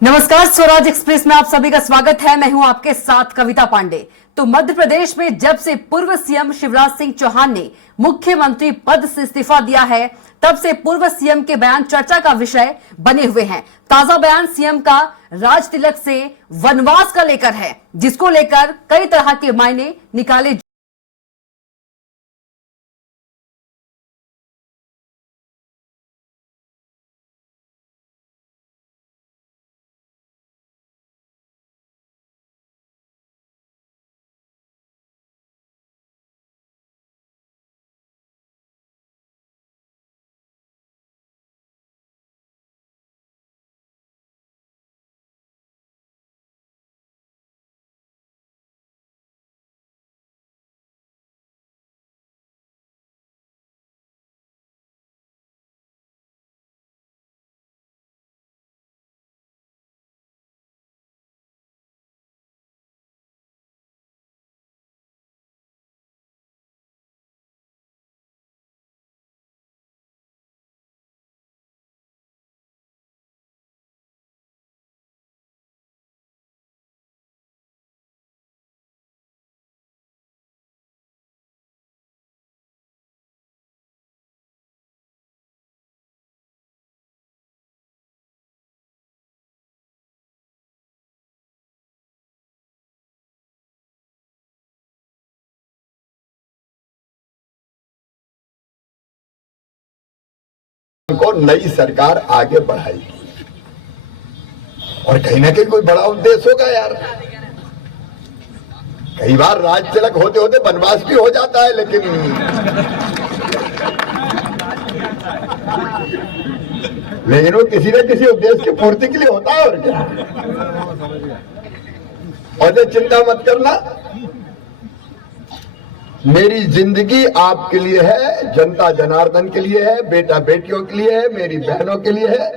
नमस्कार, स्वराज एक्सप्रेस में आप सभी का स्वागत है। मैं हूं आपके साथ कविता पांडे। तो मध्य प्रदेश में जब से पूर्व सीएम शिवराज सिंह चौहान ने मुख्यमंत्री पद से इस्तीफा दिया है, तब से पूर्व सीएम के बयान चर्चा का विषय बने हुए हैं। ताजा बयान सीएम का राज तिलक से वनवास का लेकर है, जिसको लेकर कई तरह के मायने निकाले। को नई सरकार आगे बढ़ाएगी और कहीं ना कहीं कोई बड़ा उद्देश्य होगा यार। कई बार राज तिलक होते होते वनवास भी हो जाता है, लेकिन वो किसी न किसी उद्देश्य की पूर्ति के लिए होता है। और क्या, और चिंता मत करना, मेरी जिंदगी आपके लिए है, जनता जनार्दन के लिए है, बेटा बेटियों के लिए है, मेरी बहनों के लिए है।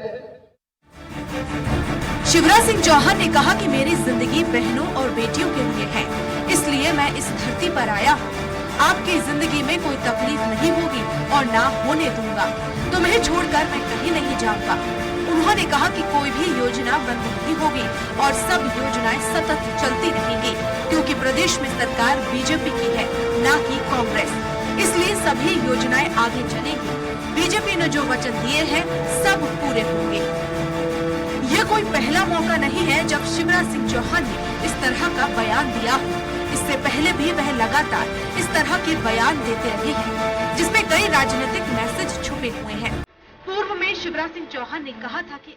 शिवराज सिंह चौहान ने कहा कि मेरी जिंदगी बहनों और बेटियों के लिए है, इसलिए मैं इस धरती पर आया हूँ। आपकी जिंदगी में कोई तकलीफ नहीं होगी और ना होने दूंगा। तुम्हें छोड़कर मैं कहीं नहीं जाऊंगा। उन्होंने कहा कि कोई भी योजना बंद नहीं होगी और सब योजनाएं सतत चलती रहेंगी, क्योंकि प्रदेश में सरकार बीजेपी की है, ना कि कांग्रेस। इसलिए सभी योजनाएं आगे चलेंगी। बीजेपी ने जो वचन दिए हैं सब पूरे होंगे। ये कोई पहला मौका नहीं है जब शिवराज सिंह चौहान ने इस तरह का बयान दिया हो। इससे पहले भी वह लगातार इस तरह के बयान देते रहे हैं, जिसमें कई राजनीतिक मैसेज छुपे हुए हैं। पूर्व में शिवराज सिंह चौहान ने कहा था कि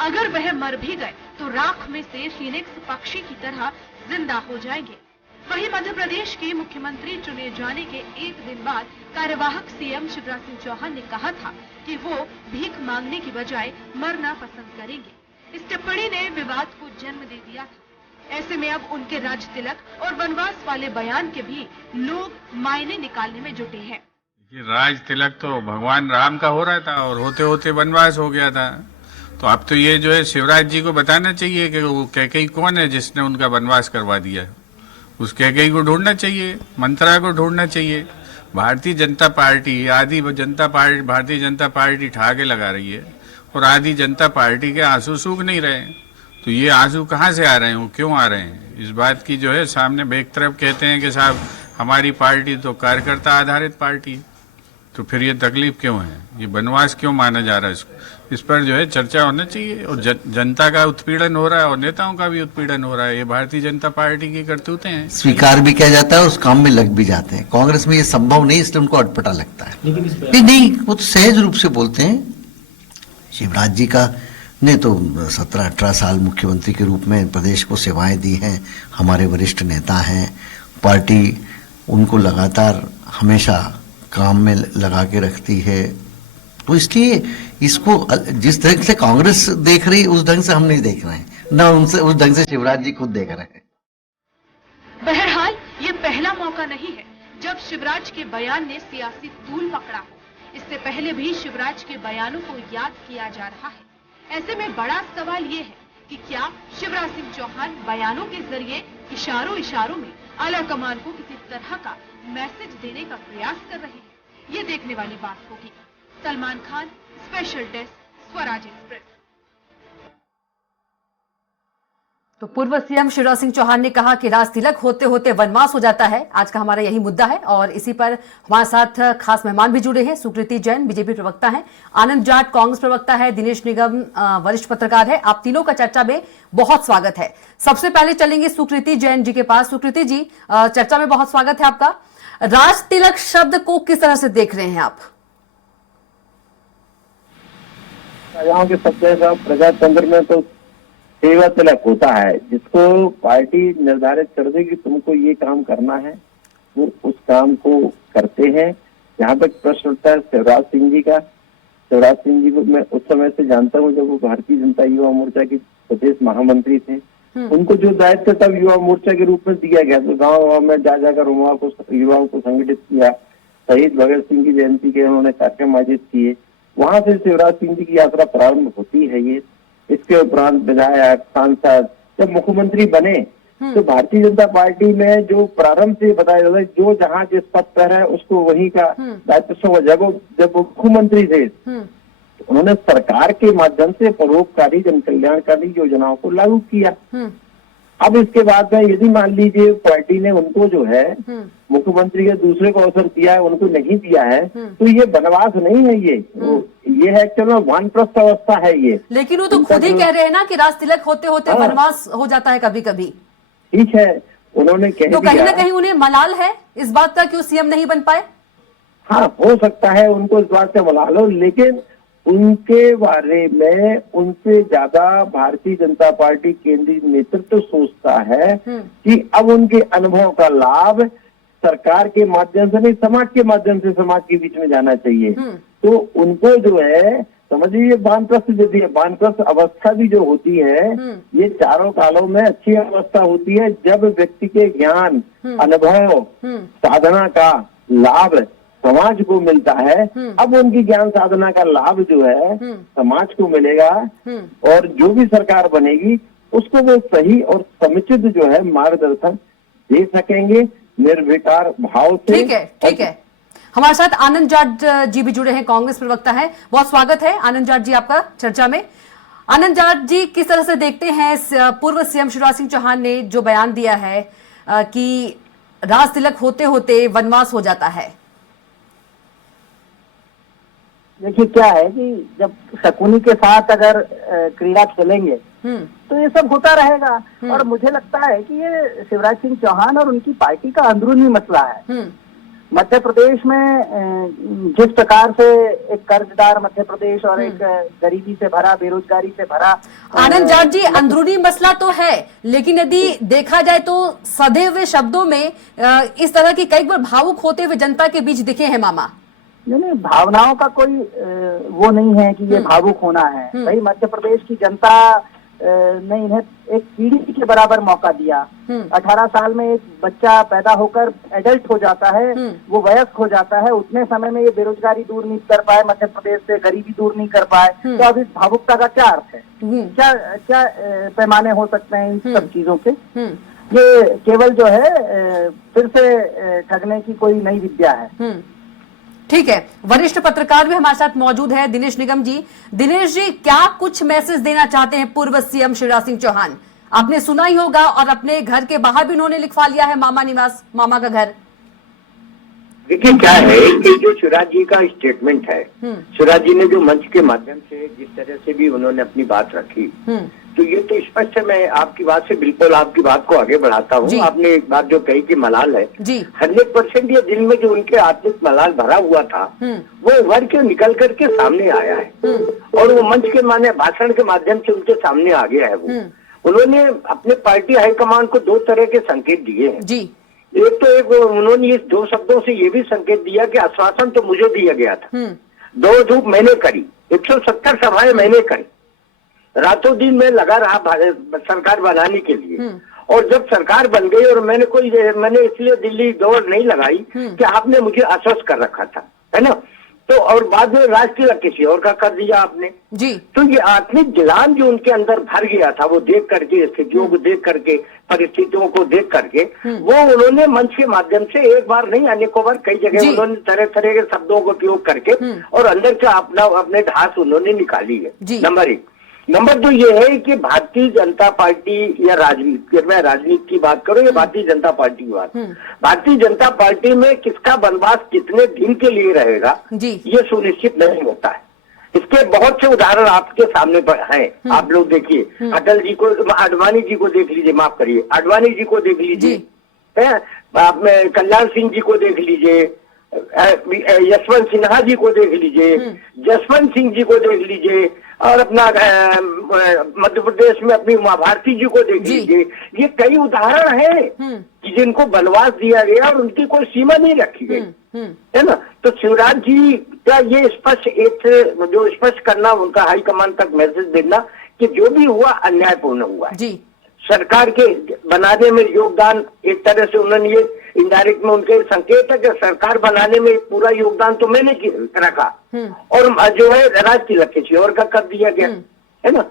अगर वह मर भी गए तो राख में से फीनिक्स पक्षी की तरह जिंदा हो जाएंगे। वहीं मध्य प्रदेश के मुख्यमंत्री चुने जाने के एक दिन बाद कार्यवाहक सीएम शिवराज सिंह चौहान ने कहा था कि वो भीख मांगने की बजाय मरना पसंद करेंगे। इस टिप्पणी ने विवाद को जन्म दे दिया था। ऐसे में अब उनके राज तिलक और वनवास वाले बयान के भी लोग मायने निकालने में जुटे हैं। राज तिलक तो भगवान राम का हो रहा था और होते होते वनवास हो गया था। तो अब तो ये जो है शिवराज जी को बताना चाहिए कि वो कैकेयी कौन है जिसने उनका वनवास करवा दिया। उस कैकेयी को ढूंढना चाहिए, मंत्रा को ढूंढना चाहिए। भारतीय जनता पार्टी भारतीय जनता पार्टी ठाके लगा रही है और आधी जनता पार्टी के आंसू सूख नहीं रहे। तो ये आंसू कहाँ से आ रहे हैं, वो क्यों आ रहे हैं, इस बात की जो है सामने एक तरफ कहते हैं कि साहब हमारी पार्टी तो कार्यकर्ता आधारित पार्टी, तो फिर ये तकलीफ क्यों है, ये वनवास क्यों माना जा रहा है। इस पर जो है चर्चा होना चाहिए। और जनता का उत्पीड़न हो रहा है और नेताओं का भी उत्पीड़न हो रहा है। ये भारतीय जनता पार्टी की करतूतें हैं। स्वीकार भी किया जाता है, उस काम में लग भी जाते हैं। कांग्रेस में ये संभव नहीं, इसलिए उनको अटपटा लगता है। नहीं, वो तो सहज रूप से बोलते हैं। शिवराज जी का ने तो 17-18 साल मुख्यमंत्री के रूप में प्रदेश को सेवाएं दी हैं। हमारे वरिष्ठ नेता हैं, पार्टी उनको लगातार हमेशा काम में लगा के रखती है। तो इसलिए इसको जिस ढंग से कांग्रेस देख रही है उस ढंग से हम नहीं देख रहे हैं, ना उनसे उस ढंग से शिवराज जी खुद देख रहे हैं। बहरहाल ये पहला मौका नहीं है जब शिवराज के बयान ने सियासी तूल पकड़ा हो। इससे पहले भी शिवराज के बयानों को याद किया जा रहा है। ऐसे में बड़ा सवाल ये है कि क्या शिवराज सिंह चौहान बयानों के जरिए इशारों में आला कमान को किसी तरह का मैसेज देने का प्रयास कर रहे हैं। ये देखने वाली बात होगी। Salman Khan, special desk, Swaraj express. तो पूर्व सीएम शिवराज सिंह चौहान ने कहा कि राज तिलक होते होते वनवास हो जाता है। आज का हमारा यही मुद्दा है और इसी पर हमारे साथ खास मेहमान भी जुड़े हैं। सुकृति जैन बीजेपी प्रवक्ता हैं, आनंद जाट कांग्रेस प्रवक्ता है, दिनेश निगम वरिष्ठ पत्रकार है। आप तीनों का चर्चा में बहुत स्वागत है। सबसे पहले चलेंगे सुकृति जैन जी के पास। सुकृति जी, चर्चा में बहुत स्वागत है आपका। राज तिलक शब्द को किस तरह से देख रहे हैं आप? यहाँ के सबसे प्रजातंत्र में तो सेवा तिलक होता है, जिसको पार्टी निर्धारित कर दे कि तुमको ये काम करना है, वो उस काम को करते हैं। यहाँ तक प्रश्न उठता है शिवराज सिंह जी का। शिवराज सिंह जी को मैं उस समय से जानता हूँ जब वो भारतीय जनता युवा मोर्चा के प्रदेश महामंत्री थे। उनको जो दायित्व तब युवा मोर्चा के रूप में दिया गया, तो गाँव गाँव में जा जाकर युवाओं को संगठित किया। शहीद भगत सिंह की जयंती के उन्होंने कार्यक्रम आयोजित किए। वहां से शिवराज सिंह जी की यात्रा प्रारंभ होती है। ये इसके उपरांत विधायक, सांसद, जब मुख्यमंत्री बने तो भारतीय जनता पार्टी में जो प्रारंभ से बताया जाता है, जो जहां जिस पद पर है उसको वही का दायित्व सौंपा। जब वो मुख्यमंत्री थे तो उन्होंने सरकार के माध्यम से परोपकारी जन कल्याणकारी योजनाओं को लागू किया। अब इसके बाद में यदि मान लीजिए पार्टी ने उनको जो है मुख्यमंत्री के दूसरे को अवसर दिया है, उनको नहीं दिया है, तो ये वनवास नहीं है। ये है चलो वानप्रस्थ अवस्था है ये। लेकिन वो तो खुद ही कह रहे हैं ना कि राज तिलक होते होते वनवास हो जाता है कभी कभी। ठीक है, उन्होंने कह तो दिया। कहीं ना कहीं उन्हें मलाल है इस बात का कि वो सीएम नहीं बन पाए। हाँ, हो सकता है उनको इस बात से मलाल हो, लेकिन उनके बारे में उनसे ज्यादा भारतीय जनता पार्टी केंद्रीय नेतृत्व सोचता है कि अब उनके अनुभव का लाभ सरकार के माध्यम से नहीं, समाज के माध्यम से समाज के बीच में जाना चाहिए। तो उनको जो है समझिए वानप्रस्थ यदि वानप्रस्थ अवस्था भी जो होती है, ये चारों कालों में अच्छी अवस्था होती है जब व्यक्ति के ज्ञान, अनुभव, साधना का लाभ समाज को मिलता है। अब उनकी ज्ञान साधना का लाभ जो है समाज को मिलेगा और जो भी सरकार बनेगी उसको वो सही और समुचित जो है मार्गदर्शन दे सकेंगे निर्विकार भाव से। ठीक है। हमारे साथ आनंद जाट जी भी जुड़े हैं, कांग्रेस प्रवक्ता है। बहुत स्वागत है आनंद जाट जी आपका चर्चा में। आनंद जाट जी, किस तरह से देखते हैं पूर्व सीएम शिवराज सिंह चौहान ने जो बयान दिया है कि राज तिलक होते होते वनवास हो जाता है? देखिए क्या है कि जब शकुनी के साथ अगर क्रीड़ा खेलेंगे तो ये सब होता रहेगा। और मुझे लगता है कि ये शिवराज सिंह चौहान और उनकी पार्टी का अंदरूनी मसला है। मध्य प्रदेश में जिस प्रकार से एक कर्जदार मध्य प्रदेश और एक गरीबी से भरा, बेरोजगारी से भरा। आनंद जाट जी, अंदरूनी मसला तो है, लेकिन यदि देखा जाए तो सधे हुए शब्दों में इस तरह की कई बार भावुक होते हुए जनता के बीच दिखे हैं मामा। नहीं, भावनाओं का कोई वो नहीं है कि ये भावुक होना है। भाई मध्य प्रदेश की जनता ने इन्हें एक पीढ़ी के बराबर मौका दिया। 18 साल में एक बच्चा पैदा होकर एडल्ट हो जाता है, वो वयस्क हो जाता है। उतने समय में ये बेरोजगारी दूर नहीं कर पाए मध्य प्रदेश से, गरीबी दूर नहीं कर पाए, तो अब इस भावुकता का क्या अर्थ है? क्या पैमाने हो सकते हैं इन सब चीजों के? ये केवल जो है फिर से ठगने की कोई नई विद्या है। ठीक है, वरिष्ठ पत्रकार भी हमारे साथ मौजूद है, दिनेश निगम जी। दिनेश जी, क्या कुछ मैसेज देना चाहते हैं पूर्व सीएम शिवराज सिंह चौहान? आपने सुना ही होगा और अपने घर के बाहर भी उन्होंने लिखवा लिया है मामा निवास, मामा का घर। देखिए क्या है कि जो शिवराज जी का स्टेटमेंट है, शिवराज जी ने जो मंच के माध्यम से जिस तरह से भी उन्होंने अपनी बात रखी, तो ये तो स्पष्ट है। मैं आपकी बात से बिल्कुल आपकी बात को आगे बढ़ाता हूँ। आपने एक बात जो कही कि मलाल है, 100% ये दिल में जो उनके आत्मिक मलाल भरा हुआ था वो उभर के निकल करके सामने आया है और वो मंच के माने भाषण के माध्यम से उनके सामने आ गया है। वो उन्होंने अपने पार्टी हाईकमान को 2 तरह के संकेत दिए हैं। एक तो एक उन्होंने इस 2 शब्दों से ये भी संकेत दिया कि आश्वासन तो मुझे दिया गया था, दौड़ धूप मैंने करी, 170 सभाएं मैंने करी, रातों दिन में लगा रहा सरकार बनाने के लिए। और जब सरकार बन गई और मैंने इसलिए दिल्ली दौड़ नहीं लगाई कि आपने मुझे आश्वस्त कर रखा था, है ना। तो और बाद में राष्ट्रीय किसी और का कर दिया आपने जी। तो ये आत्मिक जलान जो उनके अंदर भर गया था, वो देख करके, स्थितियों को देख करके, परिस्थितियों को देख करके, वो उन्होंने मंच के माध्यम से एक बार नहीं अनेकों बार कई जगह उन्होंने तरह तरह के शब्दों का उपयोग करके और अंदर से अपने ढास उन्होंने निकाली है। नंबर 1। नंबर 2 ये है कि भारतीय जनता पार्टी या राजनीति, मैं राजनीति की बात करूं या भारतीय जनता पार्टी की बात, भारतीय जनता पार्टी में किसका वनवास कितने दिन के लिए रहेगा ये सुनिश्चित नहीं होता है। इसके बहुत से उदाहरण आपके सामने हैं, आप लोग देखिए, अटल जी को, आडवाणी जी को देख लीजिए, माफ करिए, आडवाणी जी को देख लीजिए, आप में कल्याण सिंह जी को देख लीजिए, यशवंत सिन्हा जी को देख लीजिए, जसवंत सिंह जी को देख लीजिए, और अपना मध्य प्रदेश में अपनी उमा भारती जी को देख लीजिए। ये कई उदाहरण हैं कि जिनको वनवास दिया गया और उनकी कोई सीमा नहीं रखी गई, है ना। तो शिवराज जी का ये स्पष्ट, एक जो स्पष्ट करना, उनका हाईकमान तक मैसेज देना कि जो भी हुआ अन्यायपूर्ण हुआ है। सरकार के बनाने में योगदान, एक तरह से उन्होंने ये इनडायरेक्ट में उनके संकेत है कि सरकार बनाने में पूरा योगदान तो मैंने रखा, और जो है राज तिलक किसी और का कर दिया गया, है ना।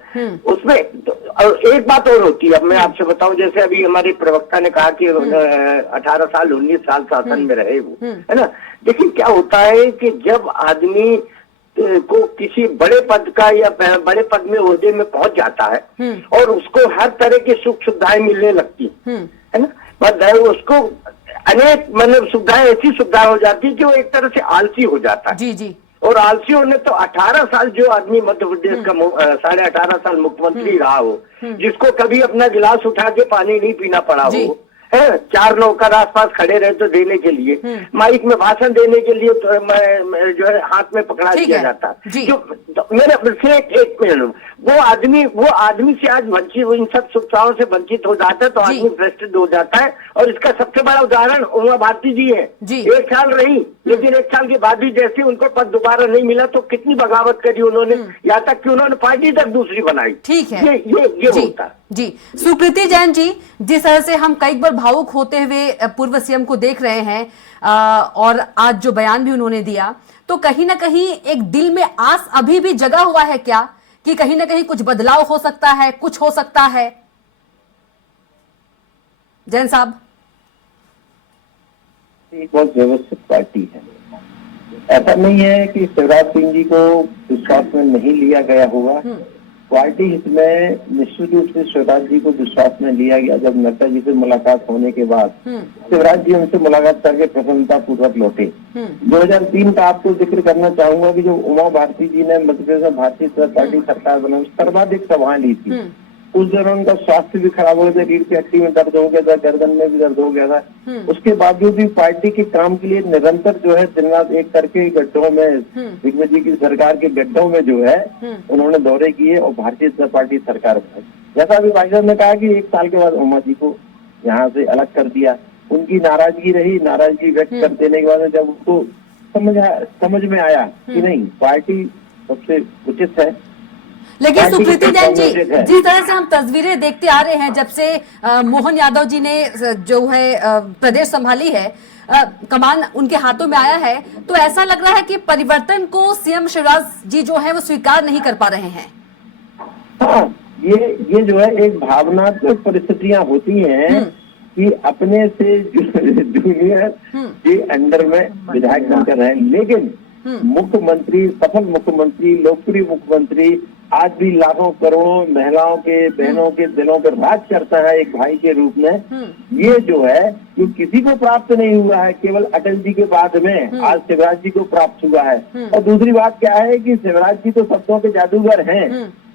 उसमें और एक बात और होती है, अब मैं आपसे बताऊं, जैसे अभी हमारे प्रवक्ता ने कहा कि 18 साल 19 साल शासन में रहे वो, है ना। देखिए क्या होता है कि जब आदमी को किसी बड़े पद का या बड़े पद में ओहदे में पहुंच जाता है और उसको हर तरह की सुख सुविधाएं मिलने लगती है ना, पर उसको अनेक मतलब सुविधाएं, ऐसी सुविधाएं हो जाती है कि वो एक तरह से आलसी हो जाता है। जी। और आलसी होने तो 18 साल जो आदमी मध्य प्रदेश का 18.5 साल मुख्यमंत्री रहा हो, जिसको कभी अपना गिलास उठा के पानी नहीं पीना पड़ा हो, है 4 नौकर आसपास खड़े रहे तो देने के लिए, माइक में भाषण देने के लिए तो मैं जो है हाथ में पकड़ा दिया जाता है। जो मेरे फिर एक मिनट, वो आदमी से आज वंचित, इन सब सुविधाओं से वंचित हो जाता है तो आदमी फ्रस्ट्रेटेड हो जाता है। और इसका सबसे बड़ा उदाहरण उमा भारती जी है। 1 साल रही, लेकिन 1 साल के बाद भी जैसे उनको पद दोबारा नहीं मिला तो कितनी बगावत करी उन्होंने, यहाँ तक कि उन्होंने पार्टी तक दूसरी बनाई। ठीक है, ये होता जी। सुकृति जैन जी, जिस तरह से हम कई बार भावुक होते हुए पूर्व सीएम को देख रहे हैं, और आज जो बयान भी उन्होंने दिया, तो कहीं ना कहीं एक दिल में आस अभी भी जगा हुआ है क्या कि कहीं ना कहीं कुछ बदलाव हो सकता है, कुछ हो सकता है? जैन साहब, एक बहुत व्यवस्थित पार्टी है, ऐसा नहीं है कि शिवराज सिंह जी को विश्वास में नहीं लिया गया होगा। पार्टी इसमें निश्चित रूप से शिवराज जी को विश्वास में लिया गया। जब नड्डा जी से मुलाकात होने के बाद शिवराज जी उनसे मुलाकात करके प्रसन्नता पूर्वक लौटे। 2003 का आपको जिक्र करना चाहूंगा कि जो उमा भारती जी ने मध्य प्रदेश में भारतीय जनता पार्टी सरकार बनाई, सर्वाधिक सभाएं ली थी। उस दौरान उनका स्वास्थ्य भी खराब हो गया था, रीढ़ की हड्डी में दर्द हो गया था, गर्दन में भी दर्द हो गया था। उसके बावजूद भी पार्टी के काम के लिए निरंतर जो है दिन रात एक करके गड्ढों में, दिग्विजय जी की सरकार के गड्ढों में जो है उन्होंने दौरे किए और भारतीय जनता पार्टी सरकार बनाई। जैसा अभी भाई साहब ने कहा कि 1 साल के बाद उमा जी को यहाँ से अलग कर दिया, उनकी नाराजगी रही, नाराजगी व्यक्त कर देने के बाद जब उसको समझ में आया कि नहीं पार्टी सबसे उचित है। लेकिन सुकृति जैन जी, जिस तरह से हम तस्वीरें देखते आ रहे हैं जब से मोहन यादव जी ने जो है प्रदेश संभाली है, कमान उनके हाथों में आया है, तो ऐसा लग रहा है कि परिवर्तन को सीएम शिवराज जी जो है वो स्वीकार नहीं कर पा रहे हैं। हाँ, ये जो है एक भावनात्मक परिस्थितियां होती हैं कि अपने से जूनियर के अंडर में विधायक बनकर रहे, लेकिन मुख्यमंत्री, सफल मुख्यमंत्री, लोकप्रिय मुख्यमंत्री आज भी लाखों करोड़ों महिलाओं के, बहनों के दिलों पर राज करता है एक भाई के रूप में। ये जो है ये किसी को प्राप्त नहीं हुआ है, केवल अटल जी के बाद में आज शिवराज जी को प्राप्त हुआ है। और दूसरी बात क्या है कि शिवराज जी तो शब्दों के जादूगर हैं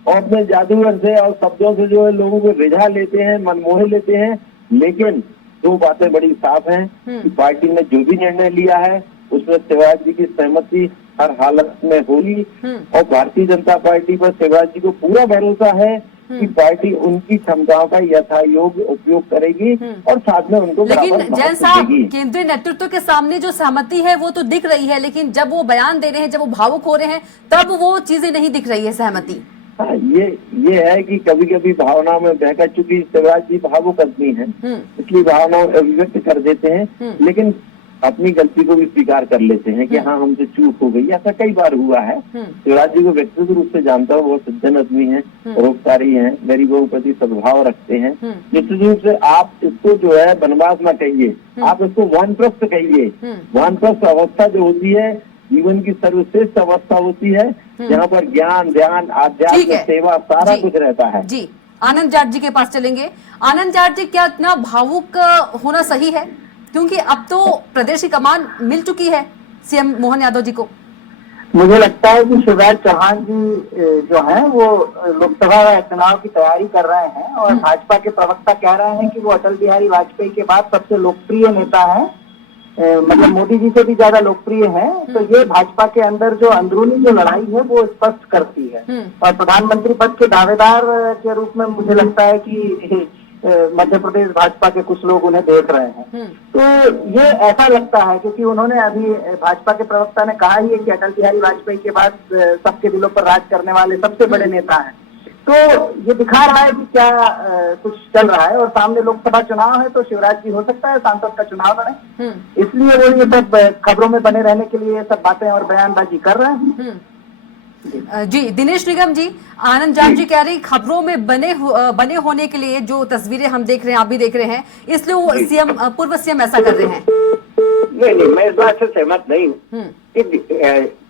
और अपने जादूगर से और शब्दों से जो है लोगों को रिझा लेते हैं, मनमोह लेते हैं। लेकिन 2 बातें बड़ी साफ हैं कि पार्टी ने जो भी निर्णय लिया है उसमें शिवराज जी की सहमति हर हालत में होगी और भारतीय जनता पार्टी पर शिवराज जी को पूरा भरोसा है कि पार्टी उनकी क्षमताओं का यथायोग्य उपयोग करेगी और साथ में उनको। लेकिन जैन साहब, केंद्रीय नेतृत्व के सामने जो सहमति है वो तो दिख रही है, लेकिन जब वो बयान दे रहे हैं, जब वो भावुक हो रहे हैं, तब वो चीजें नहीं दिख रही है सहमति। हाँ, ये है कि कभी कभी भावनाओं में बहकर, चूंकि शिवराज जी भावुक आदमी है इसलिए भावनाओं अभिव्यक्त कर देते हैं, लेकिन अपनी गलती को भी स्वीकार कर लेते हैं कि हाँ हमसे चूक हो गई। ऐसा कई बार हुआ है। शिवराज जी को व्यक्तिगत रूप से जानता हूँ, बहुत सज्जन आदमी है, परोपकारी हैं, गरीबों के प्रति सद्भाव रखते हैं। निश्चित रूप से आप इसको जो है वनवास ना कहिए, आप इसको वानप्रस्थ कहिए। वानप्रस्थ अवस्था जो होती है जीवन की सर्वश्रेष्ठ अवस्था होती है जहाँ पर ज्ञान, ध्यान, ठीक आध्यात्म, है। सेवा सारा जी। कुछ रहता है। जी, आनंद जाट जी के पास चलेंगे। आनंद जाट जी, क्या इतना भावुक होना सही है? क्योंकि अब तो प्रदेश की कमान मिल चुकी है सीएम मोहन यादव जी को। मुझे लगता है कि शिवराज चौहान जी जो हैं वो लोकसभा चुनाव की तैयारी कर रहे हैं और भाजपा के प्रवक्ता कह रहे हैं कि वो अटल बिहारी वाजपेयी के बाद सबसे लोकप्रिय नेता हैं, मतलब मोदी जी से भी ज्यादा लोकप्रिय हैं। तो ये भाजपा के अंदर जो अंदरूनी जो लड़ाई है वो स्पष्ट करती है। और प्रधानमंत्री पद के दावेदार के रूप में मुझे लगता है कि मध्य प्रदेश भाजपा के कुछ लोग उन्हें देख रहे हैं। तो ये ऐसा लगता है क्योंकि उन्होंने अभी भाजपा के प्रवक्ता ने कहा ही है कि अटल बिहारी वाजपेयी के बाद सबके दिलों पर राज करने वाले सबसे बड़े नेता हैं। तो ये दिखा रहा है कि क्या कुछ चल रहा है। और सामने लोकसभा चुनाव है तो शिवराज जी हो सकता है सांसद का चुनाव लड़े, इसलिए वो ये सब खबरों में बने रहने के लिए सब बातें और बयानबाजी कर रहे हैं। जी, दिनेश निगम जी, आनंद जाट जी कह रही खबरों में बने होने के लिए जो तस्वीरें हम देख रहे हैं, आप भी देख रहे हैं, इसलिए वो सीएम, पूर्व सीएम ऐसा कर रहे हैं। नहीं, मैं इस बात से सहमत नहीं हूँ,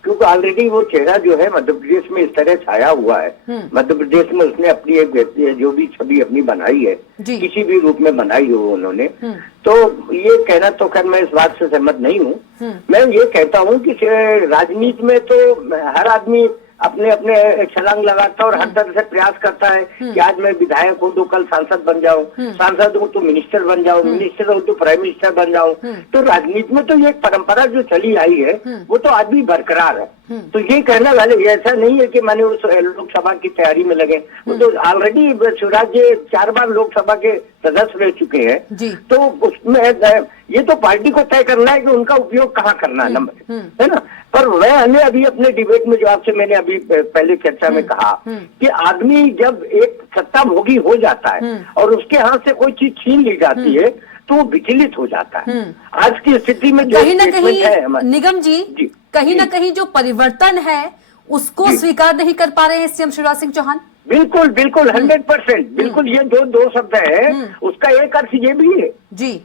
क्योंकि ऑलरेडी वो चेहरा जो है मध्य प्रदेश में इस तरह छाया हुआ है। मध्य प्रदेश में उसने अपनी एक व्यक्ति जो भी छवि अपनी बनाई है, किसी भी रूप में बनाई हो उन्होंने, तो ये कहना तो खैर मैं इस बात से सहमत नहीं हूँ। मैं ये कहता हूँ कि राजनीति में तो हर आदमी अपने अपने छलांग लगाता है और हर तरह से प्रयास करता है कि आज मैं विधायक हूँ तो कल सांसद बन जाऊं, सांसद हूँ तो मिनिस्टर बन जाऊं, मिनिस्टर हूँ तो प्राइम मिनिस्टर बन जाऊं। तो राजनीति में तो ये एक परंपरा जो चली आई है वो तो आज भी बरकरार है। तो ये कहने वाले ऐसा नहीं है कि मैंने उस लोकसभा की तैयारी में लगे, वो तो ऑलरेडी शिवराज जी 4 बार लोकसभा के सदस्य रह चुके हैं। तो उसमें ये तो पार्टी को तय करना है कि उनका उपयोग कहाँ करना है, है ना। पर मैंने अभी अपने डिबेट में जो आपसे मैंने अभी पहले चर्चा में कहा कि आदमी जब एक सत्ता भोगी हो जाता है और उसके हाथ से कोई चीज छीन ली जाती है तो वो विचलित हो जाता है। आज की स्थिति में कहीं ना कहीं निगम जी, कहीं ना कहीं जो परिवर्तन है उसको स्वीकार नहीं कर पा रहे हैं सीएम शिवराज सिंह चौहान। बिल्कुल बिल्कुल 100% बिल्कुल, ये दो शब्द है, उसका एक अर्थ ये भी है जी,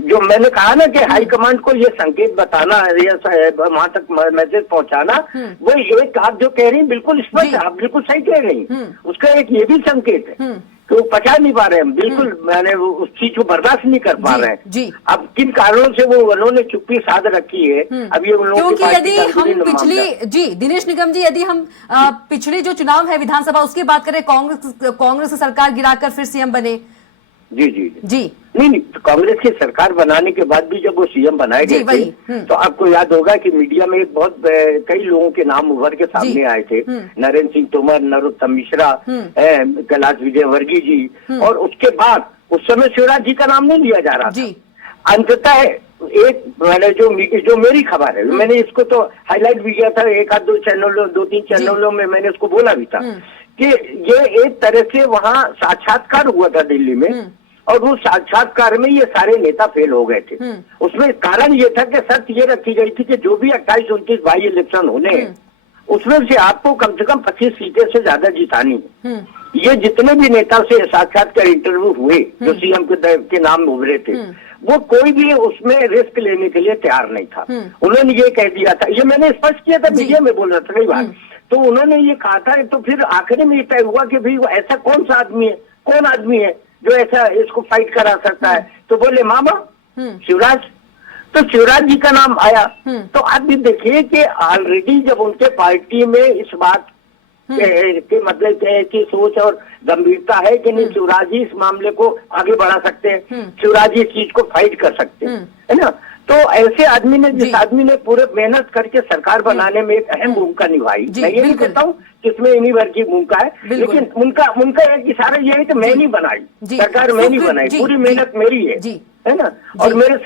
जो मैंने कहा ना कि हाईकमांड को ये संकेत बताना, ये वहां तक मैसेज पहुंचाना, वो एक आप जो कह रही हैं बिल्कुल स्पष्ट, आप बिल्कुल सही कह रही हैं। उसका एक ये भी संकेत है कि वो पचा नहीं पा रहे हैं, बिल्कुल मैंने उस चीज को बर्दाश्त नहीं कर पा रहे हैं। अब किन कारणों से वो उन्होंने चुप्पी साध रखी है, अब ये उन लोगों की क्योंकि यदि हम पिछली दिनेश निगम जी, यदि हम पिछले जो चुनाव है विधानसभा उसकी बात करें, कांग्रेस सरकार गिराकर फिर सीएम बने। जी नहीं, कांग्रेस की सरकार बनाने के बाद भी जब वो सीएम बनाए गए थे तो आपको याद होगा कि मीडिया में एक बहुत कई लोगों के नाम उभर के सामने आए थे, नरेंद्र सिंह तोमर, नरोत्तम मिश्रा, कैलाश विजयवर्गीय जी, और उसके बाद उस समय शिवराज जी का नाम नहीं लिया जा रहा था। अंततः एक मैंने जो मेरी खबर है, मैंने इसको तो हाईलाइट भी किया था, 2-3 चैनलों में मैंने इसको बोला भी था कि ये एक तरह से वहाँ साक्षात्कार हुआ था दिल्ली में और वो साक्षात्कार में ये सारे नेता फेल हो गए थे। उसमें कारण ये था कि शर्त ये रखी गई थी कि जो भी 28-29 बाई इलेक्शन होने हैं उसमें से आपको कम से कम 25 सीटें से ज्यादा जितानी है। ये जितने भी नेता से साक्षात्कार इंटरव्यू हुए जो सीएम के नाम उभरे थे, वो कोई भी उसमें रिस्क लेने के लिए तैयार नहीं था। उन्होंने ये कह दिया था, ये मैंने स्पष्ट किया था, मीडिया में बोल रहा था कई बार, तो उन्होंने ये कहा था। तो फिर आखिरी में ये तय हुआ कि भाई ऐसा कौन आदमी है जो ऐसा इसको फाइट करा सकता है, तो बोले मामा शिवराज, तो शिवराज जी का नाम आया। तो आप भी देखिए कि ऑलरेडी जब उनके पार्टी में इस बात के मतलब की सोच और गंभीरता है कि नहीं शिवराज जी इस मामले को आगे बढ़ा सकते हैं, शिवराज जी इस चीज को फाइट कर सकते हैं, है ना। तो ऐसे आदमी ने, जिस आदमी ने पूरे मेहनत करके सरकार बनाने में एक अहम भूमिका निभाई, मैं ये नहीं कहता हूँ कि इसमें इन्हीं वर्ग की भूमिका है, लेकिन उनका एक इशारा ये है कि मैं नहीं बनाई सरकार, मैं नहीं बनाई, पूरी मेहनत मेरी है ना। और मेरे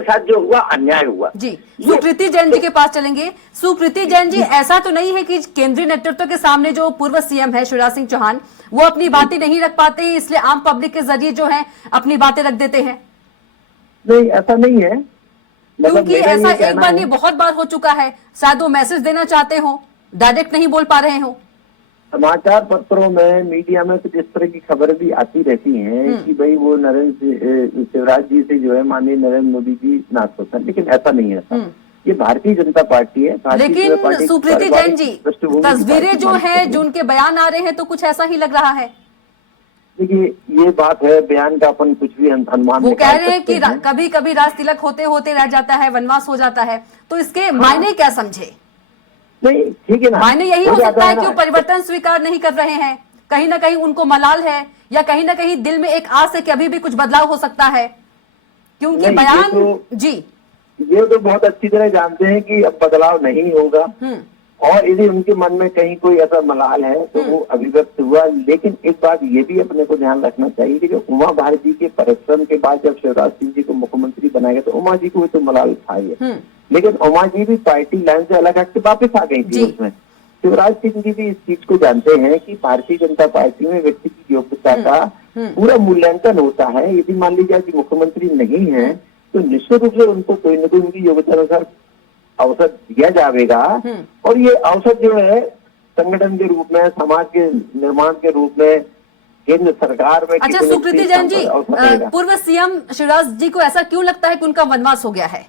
साथ जो हुआ अन्याय हुआ। जी, सुकृति जैन जी के पास चलेंगे। सुकृति जैन जी, ऐसा तो नहीं है कि केंद्रीय नेतृत्व के सामने जो पूर्व सीएम है शिवराज सिंह चौहान, वो अपनी बातें नहीं रख पाते, इसलिए आम पब्लिक के जरिए जो है अपनी बातें रख देते हैं? नहीं, ऐसा नहीं है, क्योंकि ऐसा एक बार नहीं बहुत बार हो चुका है। शायद वो मैसेज देना चाहते हो, डायरेक्ट नहीं बोल पा रहे हो। समाचार पत्रों में, मीडिया में कुछ इस तरह की खबर भी आती रहती हैं कि भाई वो शिवराज जी से जो है माननीय नरेंद्र मोदी जी नाखुश हैं, लेकिन ऐसा नहीं है। ये भारतीय जनता पार्टी है। भारतीय जनता लेकिन पार्टी सुप्रीति पारिवारिक जैन जी, पृष्ठभूमि की तस्वीरें पार्टी जो मानी है, जाती जो उनके बयान आ रहे हैं, तो कुछ ऐसा ही लग रहा है। देखिए, ये बात है, बयान का अपन कुछ भी अनुमान वो कह निकाल रहे हैं सकते कि कभी कभी राज तिलक होते होते रह जाता है, वनवास हो जाता है, तो इसके मायने क्या समझे? नहीं, ठीक है ना, मायने यही हो जाता सकता है कि ना। वो परिवर्तन स्वीकार नहीं कर रहे हैं, कहीं ना कहीं उनको मलाल है, या कहीं ना कहीं दिल में एक आस है कि अभी भी कुछ बदलाव हो सकता है, क्योंकि नहीं, बयान जी ये तो बहुत अच्छी तरह जानते हैं कि अब बदलाव नहीं होगा, और यदि उनके मन में कहीं कोई ऐसा मलाल है तो वो अभिव्यक्त हुआ। लेकिन एक बात ये भी अपने को ध्यान रखना चाहिए कि जो उमा भारती के परिश्रम के बाद जब शिवराज सिंह जी को मुख्यमंत्री बनाया गया तो उमा जी को भी तो मलाल था ही है, लेकिन उमा जी भी पार्टी लाइन से अलग हट के वापस आ गई थी उसमें। शिवराज सिंह जी भी इस चीज को जानते हैं कि भारतीय जनता पार्टी में व्यक्ति की योग्यता का पूरा मूल्यांकन होता है। यदि मान लीजिए कि मुख्यमंत्री नहीं है तो निश्चित रूप से उनको कोई न कोई उनकी योग्यता अनुसार अवसर दिया जाएगा, और ये अवसर जो है संगठन के रूप में, समाज के निर्माण के रूप में, केंद्र सरकार में। अच्छा सुप्रीति जैन जी, पूर्व सीएम शिवराज जी को ऐसा क्यों लगता है कि उनका वनवास हो गया है?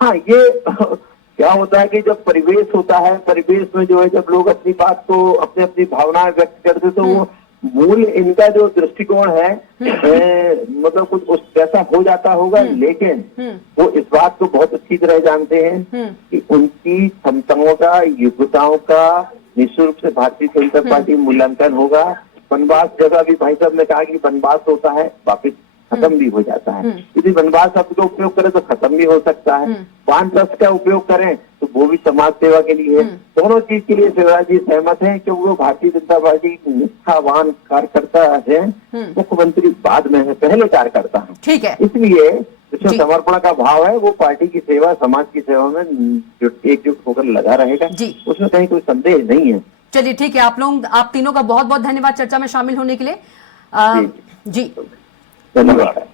हाँ, ये क्या होता है कि जब परिवेश होता है, परिवेश में जो है जब लोग अपनी बात को, अपनी अपनी भावनाएं व्यक्त करते तो वो मूल इनका जो दृष्टिकोण है मतलब कुछ उस ऐसा हो जाता होगा। लेकिन वो इस बात को बहुत अच्छी तरह जानते हैं कि उनकी क्षमताओं का, योग्यताओं का निश्चित रूप से भारतीय जनता पार्टी मूल्यांकन होगा। वनवास, जैसा भी भाई साहब ने कहा कि वनवास होता है, वापिस खत्म भी हो जाता है। यदि वनवास शब्द का उपयोग करें तो खत्म भी हो सकता है, वानप्रस्थ का उपयोग करें तो वो भी समाज सेवा के लिए है। दोनों चीज के लिए शिवराज जी सहमत हैं, क्योंकि वो भारतीय जनता पार्टी की निष्ठावान कार्यकर्ता है, मुख्यमंत्री बाद में है, पहले कार्यकर्ता है। ठीक है, इसलिए जो समर्पण का भाव है वो पार्टी की सेवा, समाज की सेवा में एकजुट होकर लगा रहेगा, उसमें कहीं कोई संदेह नहीं है। चलिए ठीक है, आप तीनों का बहुत बहुत धन्यवाद चर्चा में शामिल होने के लिए। जी धन्यवाद।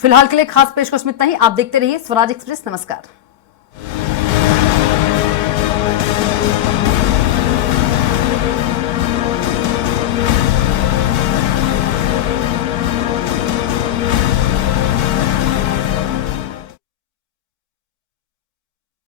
फिलहाल के लिए खास पेशकश में इतना ही। आप देखते रहिए स्वराज एक्सप्रेस। नमस्कार।